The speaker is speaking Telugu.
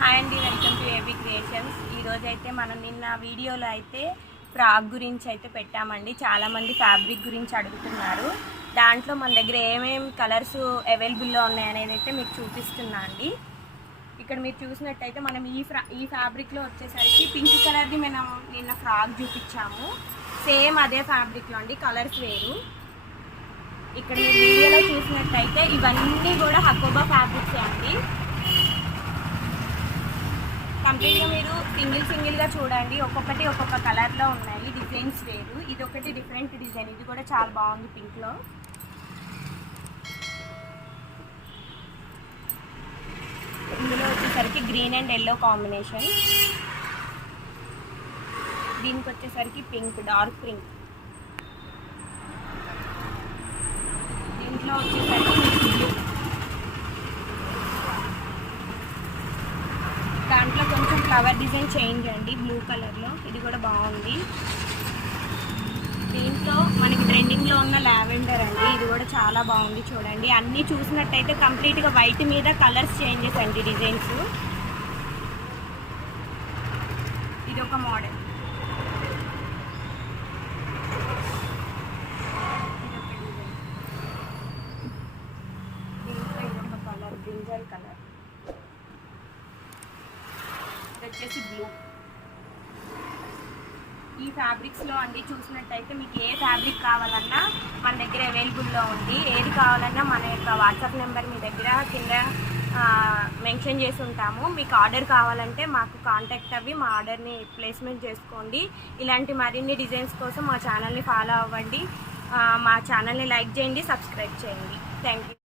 హాయ్ అండి, వెల్కమ్ టు ఏబీ క్రియేషన్స్. ఈరోజైతే మనం నిన్న వీడియోలో అయితే ఫ్రాక్ గురించి అయితే పెట్టామండి. చాలామంది ఫ్యాబ్రిక్ గురించి అడుగుతున్నారు. దాంట్లో మన దగ్గర ఏమేమి కలర్స్ అవైలబుల్లో ఉన్నాయనేది అయితే మీకు చూపిస్తున్నా అండి. ఇక్కడ మీరు చూసినట్టయితే మనం ఈ ఫ్యాబ్రిక్లో వచ్చేసరికి పింక్ కలర్ది మనం నిన్న ఫ్రాక్ చూపించాము. సేమ్ అదే ఫ్యాబ్రిక్లో అండి, కలర్స్ వేరు. ఇక్కడ మీరు వీడియోలో చూసినట్టయితే ఇవన్నీ కూడా హకోబా ఫ్యాబ్రిక్సే అండి. కంప్లీట్గా మీరు సింగిల్గా చూడండి. ఒక్కొక్కటి ఒక్కొక్క కలర్లో ఉన్నాయి, డిజైన్స్ వేరు. ఇది ఒకటి డిఫరెంట్ డిజైన్, ఇది కూడా చాలా బాగుంది పింక్లో. ఇందులో వచ్చేసరికి గ్రీన్ అండ్ ఎల్లో కాంబినేషన్, దీనికి వచ్చేసరికి పింక్, డార్క్ పింక్. దీంట్లో వచ్చేసరికి బ్లూ, దాంట్లో కొంచెం ఫ్లవర్ డిజైన్ చేంజ్ అండి బ్లూ కలర్లో, ఇది కూడా బాగుంది. దీంట్లో మనకి ట్రెండింగ్లో ఉన్న లావెండర్ అండి, ఇది కూడా చాలా బాగుంది చూడండి. అన్నీ చూసినట్టయితే కంప్లీట్గా వైట్ మీద కలర్స్ చేంజెస్ అండి, డిజైన్స్. ఇది ఒక మోడల్, దీంట్లో ఇది ఒక కలర్, బ్రింజల్ కలర్. వచ్చేసి బ్లూ. ఈ ఫ్యాబ్రిక్స్లో అండి చూసినట్టయితే మీకు ఏ ఫ్యాబ్రిక్ కావాలన్నా మన దగ్గర అవైలబుల్లో ఉంది. ఏది కావాలన్నా మన యొక్క వాట్సాప్ నెంబర్ మీ దగ్గర కింద మెన్షన్ చేసి ఉంటాము. మీకు ఆర్డర్ కావాలంటే మాకు కాంటాక్ట్ అవ్వి మా ఆర్డర్ని ప్లేస్మెంట్ చేసుకోండి. ఇలాంటి మరిన్ని డిజైన్స్ కోసం మా ఛానల్ని ఫాలో అవ్వండి. మా ఛానల్ని లైక్ చేయండి, సబ్స్క్రైబ్ చేయండి. Thank you.